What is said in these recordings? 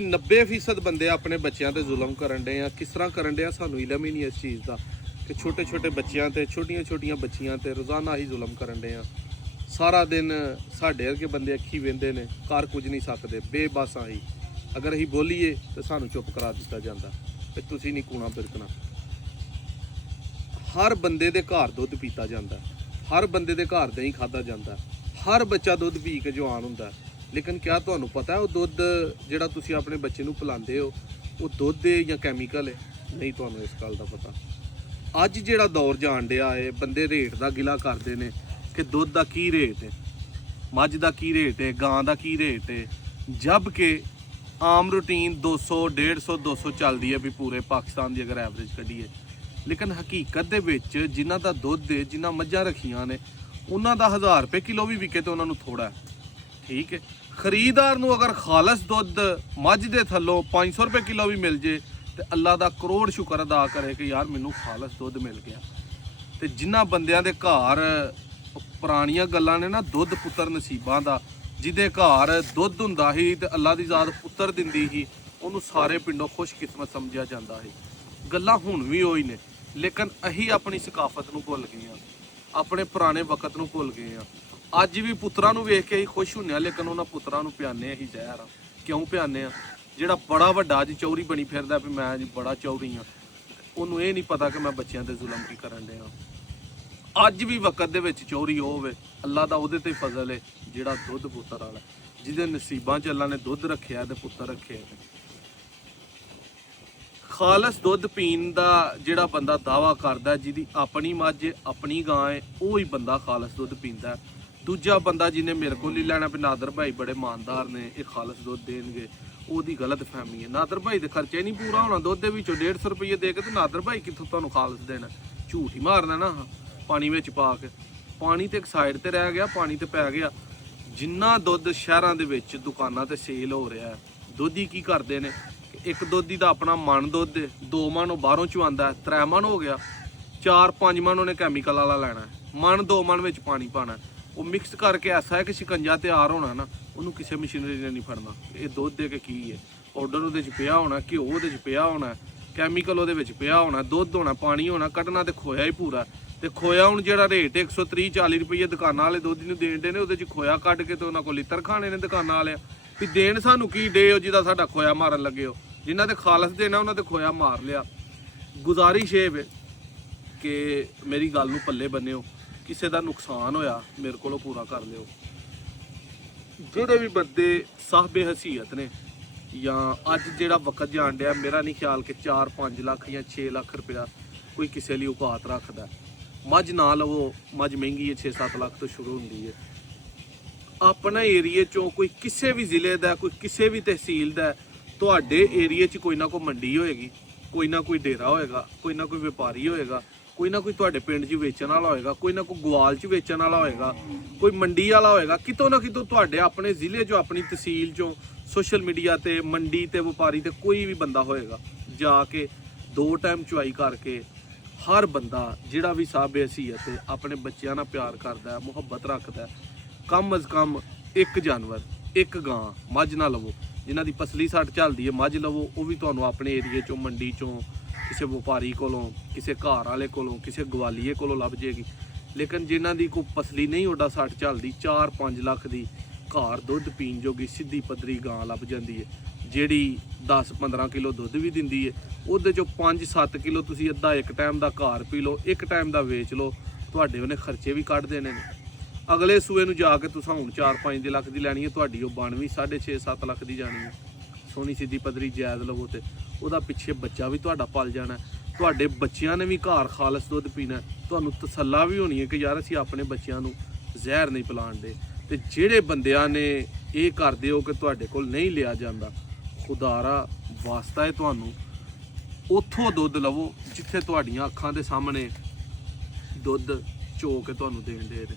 90% ਬੰਦੇ ਆਪਣੇ ਬੱਚਿਆਂ ਤੇ ਜ਼ੁਲਮ ਕਰਨ ਡੇ ਆ। ਕਿਸ ਤਰ੍ਹਾਂ ਕਰਨ ਡੇ ਆ ਸਾਨੂੰ ਇਲਮ ਹੀ ਨਹੀਂ ਇਸ ਚੀਜ਼ ਦਾ ਕਿ ਛੋਟੇ ਛੋਟੇ ਬੱਚਿਆਂ ਤੇ ਛੋਟੀਆਂ ਬੱਚੀਆਂ ਤੇ ਰੋਜ਼ਾਨਾ ਹੀ ਜ਼ੁਲਮ ਕਰਨ ਡੇ ਆ। ਸਾਰਾ ਦਿਨ ਸਾਡੇ ਵਰਗੇ ਬੰਦੇ ਅੱਖੀ ਵੇਂਦੇ ਨੇ, ਕਰ ਕੁਝ ਨਹੀਂ ਸਕਦੇ, ਬੇਬਸ ਆਹੀ। ਅਗਰ ਅਸੀਂ ਬੋਲੀਏ ਤਾਂ ਸਾਨੂੰ ਚੁੱਪ ਕਰਾ ਦਿੱਤਾ ਜਾਂਦਾ ਕਿ ਤੁਸੀਂ ਨਹੀਂ ਕੂਣਾ ਬਿਰਕਣਾ। ਹਰ ਬੰਦੇ ਦੇ ਘਰ ਦੁੱਧ ਪੀਤਾ ਜਾਂਦਾ, ਹਰ ਬੰਦੇ ਦੇ ਘਰ ਦਹੀਂ ਖਾਧਾ ਜਾਂਦਾ, ਹਰ ਬੱਚਾ ਦੁੱਧ ਪੀ ਕੇ ਜਵਾਨ ਹੁੰਦਾ। ਲੇਕਿਨ ਕਿਆ ਤੁਹਾਨੂੰ ਪਤਾ ਉਹ ਦੁੱਧ ਜਿਹੜਾ ਤੁਸੀਂ ਆਪਣੇ ਬੱਚੇ ਨੂੰ ਪਿਲਾਉਂਦੇ ਹੋ ਉਹ ਦੁੱਧ ਹੈ ਜਾਂ ਕੈਮੀਕਲ ਹੈ? ਨਹੀਂ, ਤੁਹਾਨੂੰ ਇਸ ਗੱਲ ਦਾ ਪਤਾ। ਅੱਜ ਜਿਹੜਾ ਦੌਰ ਜਾਣ ਡਿਆ ਹੈ, ਬੰਦੇ ਰੇਟ ਦਾ ਗਿਲਾ ਕਰਦੇ ਨੇ ਕਿ ਦੁੱਧ ਦਾ ਕੀ ਰੇਟ ਹੈ, ਮੱਝ ਦਾ ਕੀ ਰੇਟ ਹੈ, ਗਾਂ ਦਾ ਕੀ ਰੇਟ ਹੈ, ਜਦ ਕਿ ਆਮ ਰੂਟੀਨ 200, 150, 200 ਚੱਲਦੀ ਹੈ ਵੀ ਪੂਰੇ ਪਾਕਿਸਤਾਨ ਦੀ ਅਗਰ ਐਵਰੇਜ ਕੱਢੀਏ। ਲੇਕਿਨ ਹਕੀਕਤ ਦੇ ਵਿੱਚ ਜਿਨ੍ਹਾਂ ਦਾ ਦੁੱਧ ਹੈ, ਜਿਨ੍ਹਾਂ ਮੱਝਾਂ ਰੱਖੀਆਂ ਨੇ, ਉਹਨਾਂ ਦਾ 1000 ਰੁਪਏ ਕਿਲੋ ਵੀ ਵਿਕੇ ਤੇ ਉਹਨਾਂ ਨੂੰ ਥੋੜਾ ਹੈ। ਠੀਕ ਹੈ, ਖਰੀਦਦਾਰ ਨੂੰ ਅਗਰ ਖਾਲਸ ਦੁੱਧ ਮੱਝ ਦੇ ਥੱਲੋਂ 500 ਰੁਪਏ ਕਿਲੋ ਵੀ ਮਿਲ ਜੇ ਤੇ ਅੱਲਾ ਦਾ ਕਰੋੜ ਸ਼ੁਕਰ ਅਦਾ ਕਰੇ ਕਿ ਯਾਰ ਮੈਨੂੰ ਖਾਲਸ ਦੁੱਧ ਮਿਲ ਗਿਆ। ਤੇ ਜਿਨ੍ਹਾਂ ਬੰਦਿਆਂ ਦੇ ਘਰ ਪੁਰਾਣੀਆਂ ਗੱਲਾਂ ਨੇ ਨਾ, ਦੁੱਧ ਪੁੱਤਰ ਨਸੀਬਾਂ ਦਾ, ਜਿਹਦੇ ਘਰ ਦੁੱਧ ਹੁੰਦਾ ਸੀ ਤੇ ਅੱਲਾ ਦੀ ਜ਼ਾਤ ਪੁੱਤਰ ਦਿੰਦੀ ਸੀ, ਉਹਨੂੰ ਸਾਰੇ ਪਿੰਡੋਂ ਖੁਸ਼ਕਿਸਮਤ ਸਮਝਿਆ ਜਾਂਦਾ ਸੀ। ਗੱਲਾਂ ਹੁਣ ਵੀ ਉਹੀ ਨੇ, ਲੇਕਿਨ ਅਸੀਂ ਆਪਣੀ ਸਕਾਫਤ ਨੂੰ ਭੁੱਲ ਗਏ ਹਾਂ, ਆਪਣੇ ਪੁਰਾਣੇ ਵਕਤ ਨੂੰ ਭੁੱਲ ਗਏ ਹਾਂ। ਅੱਜ ਵੀ ਪੁੱਤਰਾਂ ਨੂੰ ਵੇਖ ਕੇ ਅਸੀਂ ਖੁਸ਼ ਹੁੰਦੇ ਹਾਂ, ਲੇਕਿਨ ਉਹਨਾਂ ਪੁੱਤਰਾਂ ਨੂੰ ਪਿਆਨੇ ਅਸੀਂ ਜ਼ਹਿਰ ਆ। ਕਿਉਂ ਪਿਆਨੇ ਆ? ਜਿਹੜਾ ਬੜਾ ਵੱਡਾ ਅੱਜ ਚੌਰੀ ਬਣੀ ਫਿਰਦਾ ਵੀ ਮੈਂ ਜੀ ਬੜਾ ਚੌਰੀ ਹਾਂ, ਉਹਨੂੰ ਇਹ ਨਹੀਂ ਪਤਾ ਕਿ ਮੈਂ ਬੱਚਿਆਂ ਤੇ ਜ਼ੁਲਮ ਕੀ ਕਰਨ ਡਿਆ। ਅੱਜ ਵੀ ਵਕਤ ਦੇ ਵਿੱਚ ਚੌਰੀ ਹੋਵੇ, ਅੱਲਾ ਦਾ ਉਹਦੇ ਤੇ ਫਜ਼ਲ ਹੈ ਜਿਹੜਾ ਦੁੱਧ ਪੁੱਤਰ ਵਾਲਾ, ਜਿਹਦੇ ਨਸੀਬਾਂ 'ਚ ਅੱਲਾ ਨੇ ਦੁੱਧ ਰੱਖਿਆ ਤੇ ਪੁੱਤਰ ਰੱਖਿਆ। ਖਾਲਸ ਦੁੱਧ ਪੀਣ ਦਾ ਜਿਹੜਾ ਬੰਦਾ ਦਾਵਾ ਕਰਦਾ, ਜਿਹਦੀ ਆਪਣੀ ਮੱਝ ਆਪਣੀ ਗਾਂ ਹੈ, ਉਹ ਹੀ ਬੰਦਾ ਖਾਲਸ ਦੁੱਧ ਪੀਂਦਾ। ਦੂਜਾ ਬੰਦਾ ਜਿਹਨੇ ਮੇਰੇ ਕੋਲ ਹੀ ਲੈਣਾ ਵੀ ਨਾਦਰ ਭਾਈ ਬੜੇ ਇਮਾਨਦਾਰ ਨੇ, ਇਹ ਖਾਲਸ ਦੁੱਧ ਦੇਣਗੇ, ਉਹਦੀ ਗਲਤ ਫਹਿਮੀ ਹੈ। ਨਾਦਰ ਭਾਈ ਦੇ ਖਰਚੇ ਨਹੀਂ ਪੂਰਾ ਹੋਣਾ ਦੁੱਧ ਦੇ ਵਿੱਚੋਂ 150 ਰੁਪਏ ਦੇ ਕੇ, ਤੇ ਨਾਦਰ ਭਾਈ ਕਿੱਥੋਂ ਤੁਹਾਨੂੰ ਖਾਲਸ ਦੇਣਾ? ਝੂਠ ਹੀ ਮਾਰਨਾ ਨਾ ਪਾਣੀ ਵਿੱਚ ਪਾ ਕੇ। ਪਾਣੀ ਤੇ ਇੱਕ ਸਾਈਡ ਤੇ ਰਹਿ ਗਿਆ, ਪਾਣੀ ਤੇ ਪੈ ਗਿਆ। ਜਿੰਨਾ ਦੁੱਧ ਸ਼ਹਿਰਾਂ ਦੇ ਵਿੱਚ ਦੁਕਾਨਾਂ ਤੇ ਸੇਲ ਹੋ ਰਿਹਾ ਹੈ, ਦੁੱਧੀ ਕੀ ਕਰਦੇ ਨੇ? ਇੱਕ ਦੁੱਧੀ ਦਾ ਆਪਣਾ ਮਣ ਦੁੱਧ, 2 ਮਣ ਉਹ ਬਾਹਰੋਂ ਚੁਆਉਂਦਾ, 3 ਮਣ ਹੋ ਗਿਆ, 4-5 ਮਣ ਉਹਨੇ ਕੈਮੀਕਲ ਵਾਲਾ ਲੈਣਾ, ਮਣ 2 ਮਣ ਵਿੱਚ ਪਾਣੀ ਪਾਣਾ, ਉਹ ਮਿਕਸ ਕਰਕੇ ਐਸਾ ਹੈ ਕਿ ਸ਼ਿਕੰਜਾ ਤਿਆਰ ਹੋਣਾ ਨਾ, ਉਹਨੂੰ ਕਿਸੇ ਮਸ਼ੀਨਰੀ ਨੇ ਨਹੀਂ ਫੜਨਾ। ਇਹ ਦੁੱਧ ਦੇ ਕੇ ਕੀ ਹੈ? ਪਾਊਡਰ ਉਹਦੇ 'ਚ ਪਿਆ ਹੋਣਾ, ਘਿਓ ਉਹਦੇ 'ਚ ਪਿਆ ਹੋਣਾ, ਕੈਮੀਕਲ ਉਹਦੇ ਵਿੱਚ ਪਿਆ ਹੋਣਾ, ਦੁੱਧ ਹੋਣਾ, ਪਾਣੀ ਹੋਣਾ, ਕੱਢਣਾ ਤੇ ਖੋਇਆ ਹੀ ਪੂਰਾ। ਤੇ ਖੋਇਆ ਹੁਣ ਜਿਹੜਾ ਰੇਟ 130-40 ਰੁਪਏ ਦੁਕਾਨਾਂ ਵਾਲੇ ਦੁੱਧ ਨੂੰ ਦੇਣ ਦੇ ਨੇ, ਉਹਦੇ 'ਚ ਖੋਇਆ ਕੱਢ ਕੇ ਤੇ ਉਹਨਾਂ ਕੋਲ ਲਿੱਤਰ ਖਾਣੇ ਨੇ ਦੁਕਾਨਾਂ ਵਾਲਿਆਂ ਵੀ ਦੇਣ ਸਾਨੂੰ ਕੀ ਡੇ ਹੋ ਜਿਹਦਾ ਸਾਡਾ ਖੋਇਆ ਮਾਰਨ ਲੱਗੇ ਹੋ। ਜਿਨ੍ਹਾਂ ਦੇ ਖਾਲਸ ਦੇਣਾ ਉਹਨਾਂ ਦੇ ਖੋਇਆ ਮਾਰ ਲਿਆ। ਗੁਜ਼ਾਰਿਸ਼ ਇਹ ਕਿ ਮੇਰੀ ਗੱਲ ਨੂੰ ਪੱਲੇ ਬੰਨਿਓ, ਕਿਸੇ ਦਾ ਨੁਕਸਾਨ ਹੋਇਆ ਮੇਰੇ ਕੋਲੋਂ ਪੂਰਾ ਕਰ ਲਿਓ। ਜਿਹੜੇ ਵੀ ਬੰਦੇ ਸਾਹਬੇ ਹਸੀਅਤ ਨੇ, ਜਾਂ ਅੱਜ ਜਿਹੜਾ ਵਕਤ ਜਾਣ ਡਿਆ, ਮੇਰਾ ਨਹੀਂ ਖਿਆਲ ਕਿ 4-5 ਲੱਖ ਜਾਂ 6 ਲੱਖ ਰੁਪਇਆ ਕੋਈ ਕਿਸੇ ਲਈ ਔਕਾਤ ਰੱਖਦਾ। ਮੱਝ ਨਾ ਲਵੋ, ਮੱਝ ਮਹਿੰਗੀ ਹੈ, 6-7 ਲੱਖ ਤੋਂ ਸ਼ੁਰੂ ਹੁੰਦੀ ਹੈ। ਆਪਣੇ ਏਰੀਏ 'ਚੋਂ ਕੋਈ ਕਿਸੇ ਵੀ ਜ਼ਿਲ੍ਹੇ ਦਾ, ਕੋਈ ਕਿਸੇ ਵੀ ਤਹਿਸੀਲ ਦਾ, ਤੁਹਾਡੇ ਏਰੀਏ 'ਚ ਕੋਈ ਨਾ ਕੋਈ ਮੰਡੀ ਹੋਏਗੀ, ਕੋਈ ਨਾ ਕੋਈ ਡੇਰਾ ਹੋਏਗਾ, ਕੋਈ ਨਾ ਕੋਈ ਵਪਾਰੀ ਹੋਏਗਾ, ਕੋਈ ਨਾ ਕੋਈ ਤੁਹਾਡੇ ਪਿੰਡ 'ਚ ਵੇਚਣ ਵਾਲਾ ਹੋਏਗਾ, ਕੋਈ ਨਾ ਕੋਈ ਗਵਾਲ 'ਚ ਵੇਚਣ ਵਾਲਾ ਹੋਏਗਾ, ਕੋਈ ਮੰਡੀ ਵਾਲਾ ਹੋਏਗਾ। ਕਿਤੋਂ ਨਾ ਕਿਤੋਂ ਤੁਹਾਡੇ ਆਪਣੇ ਜ਼ਿਲ੍ਹੇ 'ਚੋਂ, ਆਪਣੀ ਤਹਿਸੀਲ 'ਚੋਂ, ਸੋਸ਼ਲ ਮੀਡੀਆ ਤੇ ਮੰਡੀ ਤੇ ਵਪਾਰੀ ਤੇ ਕੋਈ ਵੀ ਬੰਦਾ ਹੋਏਗਾ, ਜਾ ਕੇ 2 ਟਾਈਮ ਚੁਆਈ ਕਰਕੇ ਹਰ ਬੰਦਾ ਜਿਹੜਾ ਵੀ ਸਾਹਬੇ ਹਸੀਅਤ ਹੈ, ਆਪਣੇ ਬੱਚਿਆਂ ਨਾਲ ਪਿਆਰ ਕਰਦਾ, ਮੁਹੱਬਤ ਰੱਖਦਾ, ਕਮ ਅਜ਼ ਕਮ ਇੱਕ ਜਾਨਵਰ, ਇੱਕ ਗਾਂ, ਮੱਝ ਨਾ ਲਵੋ। ਜਿਨ੍ਹਾਂ ਦੀ ਪਸਲੀ ਸੱਟ ਚੱਲਦੀ ਹੈ, ਮੱਝ ਲਵੋ, ਉਹ ਵੀ ਤੁਹਾਨੂੰ ਆਪਣੇ ਏਰੀਏ 'ਚੋਂ, ਮੰਡੀ 'ਚੋਂ, ਕਿਸੇ ਵਪਾਰੀ ਕੋਲੋਂ, ਕਿਸੇ ਘਰ ਵਾਲੇ ਕੋਲੋਂ, ਕਿਸੇ ਗਵਾਲੀਏ ਕੋਲੋਂ ਲੱਭ ਜੇਗੀ। ਲੇਕਿਨ ਜਿਨ੍ਹਾਂ ਦੀ ਕੋਈ ਪਸਲੀ ਨਹੀਂ ਉੱਡਾ ਸੱਟ ਚੱਲਦੀ, 4-5 ਲੱਖ ਦੀ ਘਰ ਦੁੱਧ ਪੀਣ ਜੋਗੀ ਸਿੱਧੀ ਪੱਧਰੀ ਗਾਂ ਲੱਭ ਜਾਂਦੀ ਹੈ, ਜਿਹੜੀ 10-15 ਕਿਲੋ ਦੁੱਧ ਵੀ ਦਿੰਦੀ ਹੈ। ਉਹਦੇ 'ਚੋਂ 5-7 ਕਿਲੋ ਤੁਸੀਂ ਅੱਧਾ ਇੱਕ ਟਾਈਮ ਦਾ ਘਰ ਪੀ ਲਓ, ਇੱਕ ਟਾਈਮ ਦਾ ਵੇਚ ਲਓ, ਤੁਹਾਡੇ ਉਹਨੇ ਖਰਚੇ ਵੀ ਕੱਢ ਦੇਣੇ ਨੇ। ਅਗਲੇ ਸੂਏ ਨੂੰ ਜਾ ਕੇ ਤੁਸੀਂ ਹੁਣ 4-5 ਲੱਖ ਦੀ ਲੈਣੀ ਹੈ, ਤੁਹਾਡੀ ਉਹ ਬਣ ਵੀ 6.5-7 ਲੱਖ ਦੀ ਜਾਣੀ ਹੈ। ਸੋਹਣੀ ਸਿੱਧੀ ਪੱਧਰੀ ਜਾਇਜ਼ ਲਵੋ ਤੇ ਉਹਦਾ ਪਿੱਛੇ ਬੱਚਾ ਵੀ ਤੁਹਾਡਾ ਪਲ ਜਾਣਾ। ਤੁਹਾਡੇ ਬੱਚਿਆਂ ਨੇ ਵੀ ਘਰ ਖਾਲਸ ਦੁੱਧ ਪੀਣਾ। ਤੁਹਾਨੂੰ ਤਸੱਲਾ ਵੀ ਹੋਣੀ ਹੈ ਕਿ ਯਾਰ ਅਸੀਂ ਆਪਣੇ ਬੱਚਿਆਂ ਨੂੰ ਜ਼ਹਿਰ ਨਹੀਂ ਪਿਲਾਉਣ ਦੇ। ਤੇ ਜਿਹੜੇ ਬੰਦਿਆਂ ਨੇ ਇਹ ਕਰਦੇ ਹੋ ਕਿ ਤੁਹਾਡੇ ਕੋਲ ਨਹੀਂ ਲਿਆ ਜਾਂਦਾ, ਖੁਦਾਰਾ ਵਾਸਤਾ ਹੈ ਤੁਹਾਨੂੰ ਉੱਥੋਂ ਦੁੱਧ ਲਵੋ ਜਿੱਥੇ ਤੁਹਾਡੀਆਂ ਅੱਖਾਂ ਦੇ ਸਾਹਮਣੇ ਦੁੱਧ ਚੋ ਕੇ ਤੁਹਾਨੂੰ ਦੇਣ ਦੇ ਨੇ।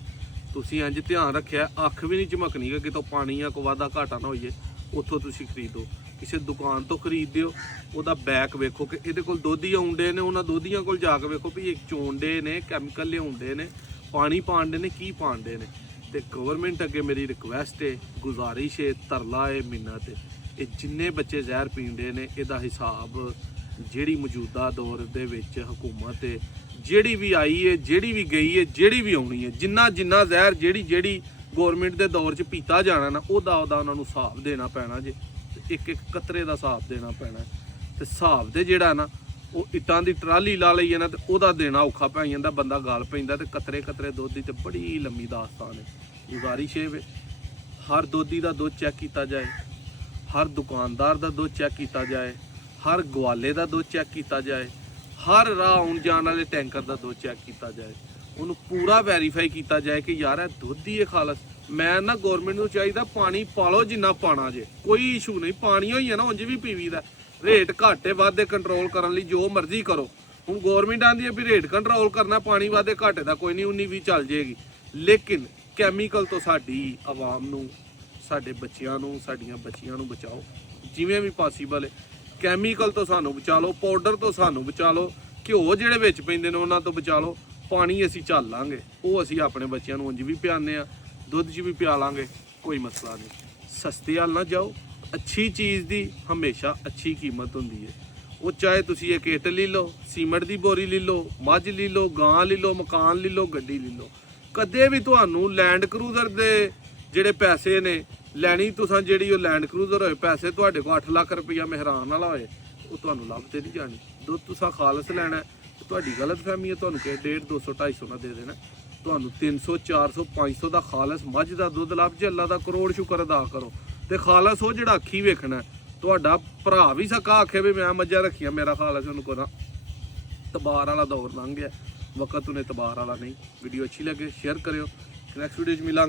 ਤੁਸੀਂ ਇੰਜ ਧਿਆਨ ਰੱਖਿਆ, ਅੱਖ ਵੀ ਨਹੀਂ ਝਮਕਣੀ ਕਿ ਕਿਤੋਂ ਪਾਣੀ ਜਾਂ ਕੋਈ ਵਾਧਾ ਘਾਟਾ ਨਾ ਹੋਈਏ, ਉੱਥੋਂ ਤੁਸੀਂ ਖਰੀਦੋ। ਕਿਸੇ ਦੁਕਾਨ ਤੋਂ ਖਰੀਦਦੇ ਹੋ, ਉਹਦਾ ਬੈਕ ਵੇਖੋ ਕਿ ਇਹਦੇ ਕੋਲ ਦੋਧੀ ਆਉਂਦੇ ਨੇ, ਉਹਨਾਂ ਦੋਧੀਆਂ ਕੋਲ ਜਾ ਕੇ ਵੇਖੋ ਵੀ ਇਹ ਚੋਂਡੇ ਨੇ, ਕੈਮੀਕਲ ਲਿਆਉਂਦੇ ਨੇ, ਪਾਣੀ ਪਾਉਂਦੇ ਨੇ, ਕੀ ਪਾਉਂਦੇ ਨੇ। ਤੇ ਗਵਰਨਮੈਂਟ ਅੱਗੇ ਮੇਰੀ ਰਿਕੁਐਸਟ ਹੈ, ਗੁਜ਼ਾਰਿਸ਼ ਹੈ, ਤਰਲਾ ਹੈ, ਮਿੰਨਤ ਹੈ, ਇਹ ਜਿੰਨੇ ਬੱਚੇ ਜ਼ਹਿਰ ਪੀਂਦੇ ਨੇ ਇਹਦਾ ਹਿਸਾਬ ਜਿਹੜੀ ਮੌਜੂਦਾ ਦੌਰ ਦੇ ਵਿੱਚ ਹਕੂਮਤ ਹੈ, ਜਿਹੜੀ ਵੀ ਆਈ ਹੈ, ਜਿਹੜੀ ਵੀ ਗਈ ਹੈ, ਜਿਹੜੀ ਵੀ ਆਉਣੀ ਹੈ, ਜਿੰਨਾ ਜ਼ਹਿਰ ਜਿਹੜੀ ਗੌਰਮੈਂਟ ਦੇ ਦੌਰ 'ਚ ਪੀਤਾ ਜਾਣਾ ਨਾ ਉਹਦਾ ਉਹਨਾਂ ਨੂੰ ਹਿਸਾਬ ਦੇਣਾ ਪੈਣਾ ਜੇ। ਇੱਕ ਕਤਰੇ ਦਾ ਹਿਸਾਬ ਦੇਣਾ ਪੈਣਾ ਤੇ ਹਿਸਾਬ ਦੇ ਜਿਹੜਾ ਨਾ ਉਹ ਇੱਟਾਂ ਦੀ ਟਰਾਲੀ ਲਾ ਲਈ ਹੈ ਨਾ ਤੇ ਉਹਦਾ ਦੇਣਾ ਔਖਾ ਪੈ ਜਾਂਦਾ, ਬੰਦਾ ਗਾਲ ਪੈਂਦਾ। ਤੇ ਕਤਰੇ ਦੁੱਧ ਦੀ ਤੇ ਬੜੀ ਲੰਮੀ ਦਾਸਤਾਨ ਹੈ। ਗੁਜ਼ਾਰਿਸ਼ ਹੈ ਵੇ ਹਰ ਦੋਧੀ ਦਾ ਦੁੱਧ ਚੈੱਕ ਕੀਤਾ ਜਾਏ, ਹਰ ਦੁਕਾਨਦਾਰ ਦਾ ਦੁੱਧ ਚੈੱਕ ਕੀਤਾ ਜਾਏ, ਹਰ ਗਵਾਲੇ ਦਾ ਦੁੱਧ ਚੈੱਕ ਕੀਤਾ ਜਾਏ, ਹਰ ਰਾਹ ਆਉਣ ਜਾਣ ਵਾਲੇ ਟੈਂਕਰ ਦਾ ਦੁੱਧ ਚੈੱਕ ਕੀਤਾ ਜਾਏ, ਉਹਨੂੰ ਪੂਰਾ ਵੈਰੀਫਾਈ ਕੀਤਾ ਜਾਏ ਕਿ ਯਾਰ ਇਹ ਦੁੱਧ ਹੀ ਹੈ ਖਾਲਸ। ਮੈਂ ਨਾ ਗੌਰਮੈਂਟ ਨੂੰ ਚਾਹੀਦਾ ਪਾਣੀ ਪਾ ਲਓ ਜਿੰਨਾ ਪਾਣਾ ਜੇ, ਕੋਈ ਇਸ਼ੂ ਨਹੀਂ, ਪਾਣੀ ਹੋਈ ਹੈ ਨਾ ਉਂਝ ਵੀ ਪੀਵੀਦਾ। ਰੇਟ ਘਾਟੇ ਵਾਧੇ ਕੰਟਰੋਲ ਕਰਨ ਲਈ ਜੋ ਮਰਜ਼ੀ ਕਰੋ। ਹੁਣ ਗੌਰਮੈਂਟ ਆਂਦੀ ਹੈ ਵੀ ਰੇਟ ਕੰਟਰੋਲ ਕਰਨਾ, ਪਾਣੀ ਵਾਧੇ ਘਾਟੇ ਦਾ ਕੋਈ ਨਹੀਂ, 19-20 ਚੱਲ ਜਾਏਗੀ। ਲੇਕਿਨ ਕੈਮੀਕਲ ਤੋਂ ਸਾਡੀ ਆਵਾਮ ਨੂੰ, ਸਾਡੇ ਬੱਚਿਆਂ ਨੂੰ, ਸਾਡੀਆਂ ਬੱਚੀਆਂ ਨੂੰ ਬਚਾਓ ਜਿਵੇਂ ਵੀ ਪੋਸੀਬਲ ਹੈ। ਕੈਮੀਕਲ ਤੋਂ ਸਾਨੂੰ ਬਚਾ ਲਓ, ਪਾਊਡਰ ਤੋਂ ਸਾਨੂੰ ਬਚਾ ਲਓ, ਘਿਓ ਜਿਹੜੇ ਵਿੱਚ ਪੈਂਦੇ ਨੇ ਉਹਨਾਂ ਤੋਂ ਬਚਾ ਲਓ। ਪਾਣੀ ਅਸੀਂ ਝੱਲ ਲਾਂਗੇ, ਉਹ ਅਸੀਂ ਆਪਣੇ ਬੱਚਿਆਂ ਨੂੰ ਉਂਝ ਵੀ ਪਿਆਉਂਦੇ ਆ, ਦੁੱਧ 'ਚ ਵੀ ਪਿਆ ਲਾਂਗੇ, ਕੋਈ ਮਸਲਾ ਨਹੀਂ। ਸਸਤੇ ਵੱਲ ਨਾ ਜਾਓ, ਅੱਛੀ ਚੀਜ਼ ਦੀ ਹਮੇਸ਼ਾ ਅੱਛੀ ਕੀਮਤ ਹੁੰਦੀ ਹੈ। ਉਹ ਚਾਹੇ ਤੁਸੀਂ ਇੱਕ ਇੱਟ ਲੈ ਲਓ, ਸੀਮੈਂਟ ਦੀ ਬੋਰੀ ਲੈ ਲਓ, ਮੱਝ ਲੈ ਲਓ, ਗਾਂ ਲੈ ਲਓ, ਮਕਾਨ ਲੈ ਲਓ, ਗੱਡੀ ਲੈ ਲਓ, ਕਦੇ ਵੀ ਤੁਹਾਨੂੰ ਲੈਂਡ ਕਰੂਜ਼ਰ ਦੇ ਜਿਹੜੇ ਪੈਸੇ ਨੇ ਲੈਣੀ, ਤੁਸੀਂ ਜਿਹੜੀ ਉਹ ਲੈਂਡ ਕਰੂਜ਼ਰ ਹੋਏ ਪੈਸੇ ਤੁਹਾਡੇ ਕੋਲ 8 ਲੱਖ ਰੁਪਈਆ ਮਹਿਰਾਨ ਵਾਲਾ ਹੋਏ, ਉਹ ਤੁਹਾਨੂੰ ਲੱਭਦੇ ਨਹੀਂ ਜਾਣੀ। ਦੁੱਧ ਤੁਸੀਂ ਖਾਲਸ ਲੈਣਾ, ਤੁਹਾਡੀ ਗਲਤਫਹਿਮੀ ਹੈ, ਤੁਹਾਨੂੰ ਕਿ 150, 200, 250 ਨਾ ਦੇ ਦੇਣਾ, ਤੁਹਾਨੂੰ 300, 400, 500 ਦਾ ਖਾਲਸ ਮੱਝ ਦਾ ਦੁੱਧ ਲੱਭ ਜੇ, ਅੱਲਾ ਦਾ ਕਰੋੜ ਸ਼ੁਕਰ ਅਦਾ ਕਰੋ। ਤੇ ਖਾਲਸ ਉਹ ਜਿਹੜਾ ਅੱਖੀ ਵੇਖਣਾ, ਤੁਹਾਡਾ ਭਰਾ ਵੀ ਸਕਾ ਆਖੇ ਵੀ ਮੈਂ ਮੱਝਾਂ ਰੱਖੀਆਂ, ਮੇਰਾ ਖਾਲਸ ਉਹਨੂੰ ਕਰਾਂ। ਤਬਾਰ ਵਾਲਾ ਦੌਰ ਲੰਘ ਗਿਆ, ਵਕਤ ਉਹਨੇ ਤਬਾਰ ਵਾਲਾ ਨਹੀਂ। ਵੀਡੀਓ ਅੱਛੀ ਲੱਗੇ ਸ਼ੇਅਰ ਕਰਿਓ, ਨੈਕਸਟ ਵੀਡੀਓ 'ਚ ਮਿਲਾਂਗੇ।